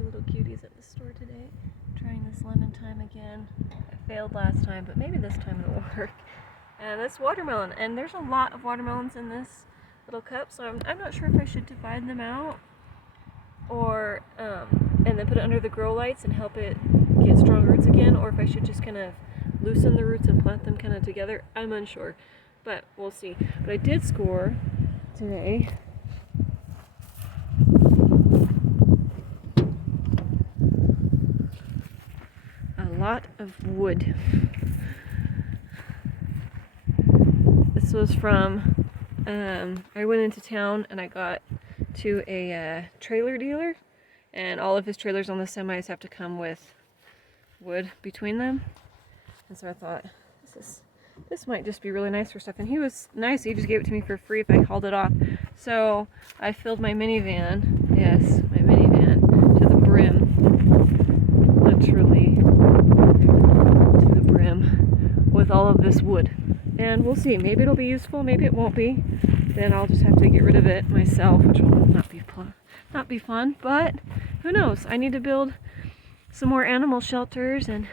two little cuties at the store today. Trying this lemon thyme again. I failed last time, but maybe this time it'll work. And it's watermelon, and there's a lot of watermelons in this little cup, so I'm not sure if I should divide them out or and then put it under the grow lights and help it get strong roots again, or if I should just kind of loosen the roots and plant them kind of together. I'm unsure, but we'll see. But I did score today a lot of wood. This was from, I went into town and I got to a trailer dealer, and all of his trailers on the semis have to come with wood between them. And so I thought, this might just be really nice for stuff. And he was nice, he just gave it to me for free if I hauled it off. So I filled my minivan, yes, my minivan, to the brim, literally to the brim, with all of this wood. And we'll see, maybe it'll be useful, maybe it won't be. Then I'll just have to get rid of it myself, which will not be fun, but who knows. I need to build some more animal shelters, and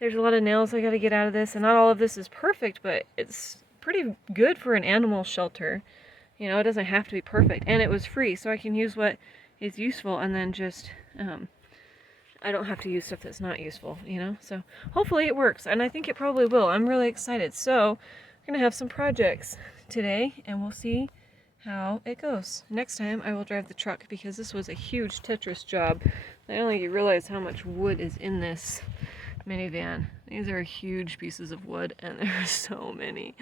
there's a lot of nails I gotta get out of this, and not all of this is perfect, but it's pretty good for an animal shelter. You know, it doesn't have to be perfect, and it was free, so I can use what is useful, and then just, I don't have to use stuff that's not useful, you know? So hopefully it works, and I think it probably will. I'm really excited. So I'm gonna have some projects today, and we'll see how it goes. Next time I will drive the truck, because this was a huge Tetris job. I don't think you realize how much wood is in this minivan. These are huge pieces of wood, and there are so many.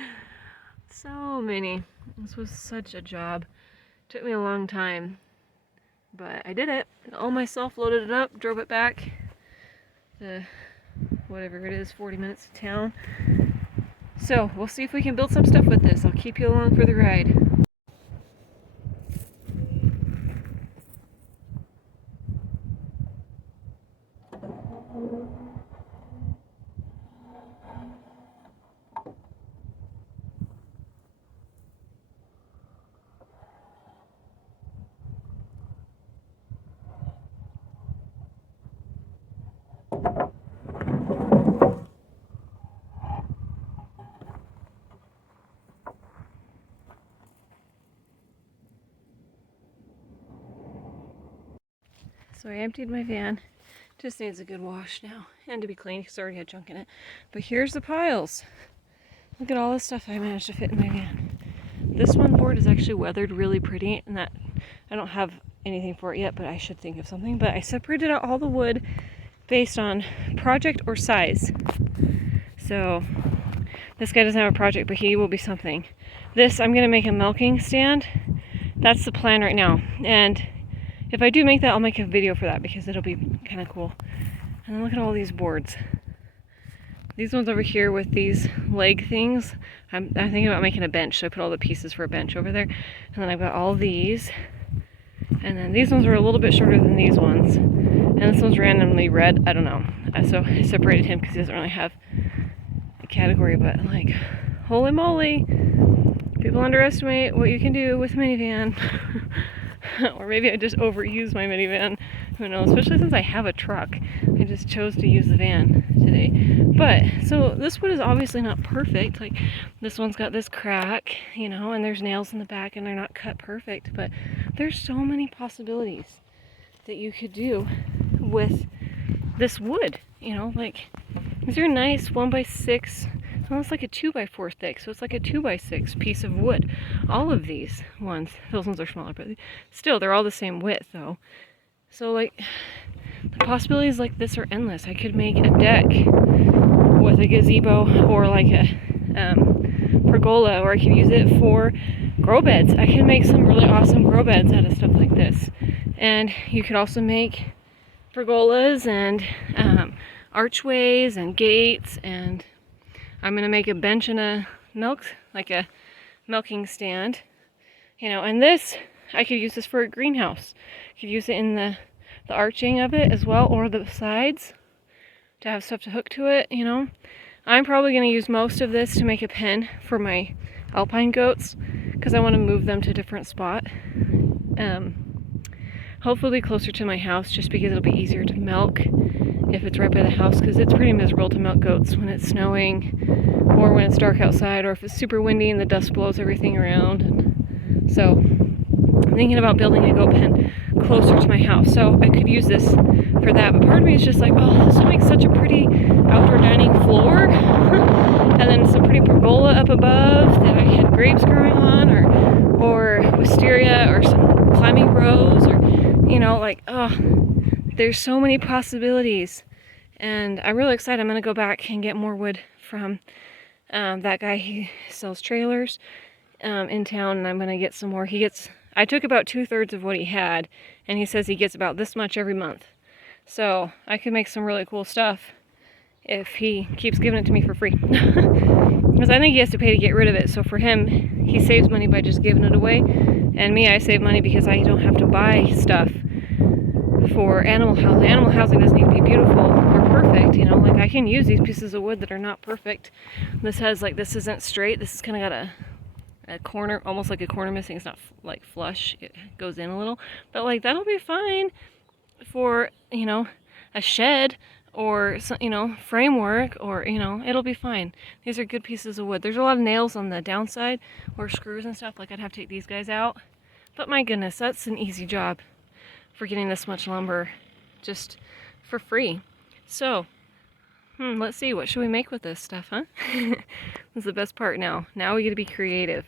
So many. This was such a job. Took me a long time, but I did it all myself, loaded it up, drove it back the whatever it is, 40 minutes to town. So we'll see if we can build some stuff with this. I'll keep you along for the ride. So I emptied my van. Just needs a good wash now, and to be clean because I already had junk in it. But here's the piles. Look at all this stuff I managed to fit in my van. This one board is actually weathered really pretty, and that I don't have anything for it yet, but I should think of something. But I separated out all the wood based on project or size. So this guy doesn't have a project, but he will be something. This, I'm gonna make a milking stand. That's the plan right now. And if I do make that, I'll make a video for that, because it'll be kind of cool. And then look at all these boards. These ones over here with these leg things, I'm thinking about making a bench, so I put all the pieces for a bench over there. And then I've got all these. And then these ones are a little bit shorter than these ones. And this one's randomly red, I don't know. So I separated him because he doesn't really have a category, but like, holy moly, people underestimate what you can do with a minivan. Or maybe I just overuse my minivan, who knows, especially since I have a truck. I just chose to use the van today. But, so this wood is obviously not perfect. Like, this one's got this crack, you know, and there's nails in the back and they're not cut perfect. But there's so many possibilities that you could do with this wood, you know, like, these are nice 1x6. Well, it's like a 2x4 thick, so it's like a 2x6 piece of wood. All of these ones, those ones are smaller, but still, they're all the same width, though. So, like, the possibilities like this are endless. I could make a deck with a gazebo, or like a pergola, or I could use it for grow beds. I can make some really awesome grow beds out of stuff like this. And you could also make pergolas and archways and gates, and I'm going to make a bench and a milking stand, you know, and this, I could use this for a greenhouse. I could use it in the arching of it as well, or the sides, to have stuff to hook to it, you know. I'm probably going to use most of this to make a pen for my alpine goats, because I want to move them to a different spot. Hopefully closer to my house, just because it'll be easier to milk if it's right by the house, because it's pretty miserable to milk goats when it's snowing or when it's dark outside, or if it's super windy and the dust blows everything around. And so I'm thinking about building a goat pen closer to my house, so I could use this for that. But part of me is just like, oh, this will make such a pretty outdoor dining floor. And then some pretty pergola up above that I had grapes growing on, or wisteria, or some climbing rose, or, you know, like, oh, there's so many possibilities. And I'm really excited. I'm going to go back and get more wood from that guy. He sells trailers in town, and I'm going to get some more. I took about 2/3 of what he had, and he says he gets about this much every month. So I could make some really cool stuff if he keeps giving it to me for free. Because I think he has to pay to get rid of it. So for him, he saves money by just giving it away. And me, I save money because I don't have to buy stuff for animal housing. Animal housing doesn't need to be beautiful or perfect, you know. Like, I can use these pieces of wood that are not perfect. This isn't straight. This has kind of got a corner, almost like a corner missing. It's not like flush. It goes in a little. But like, that'll be fine for, you know, a shed or, you know, framework, or, you know, it'll be fine. These are good pieces of wood. There's a lot of nails on the downside, or screws and stuff. Like, I'd have to take these guys out. But my goodness, that's an easy job for getting this much lumber just for free. So, let's see, what should we make with this stuff, huh? This is the best part now. Now we get to be creative.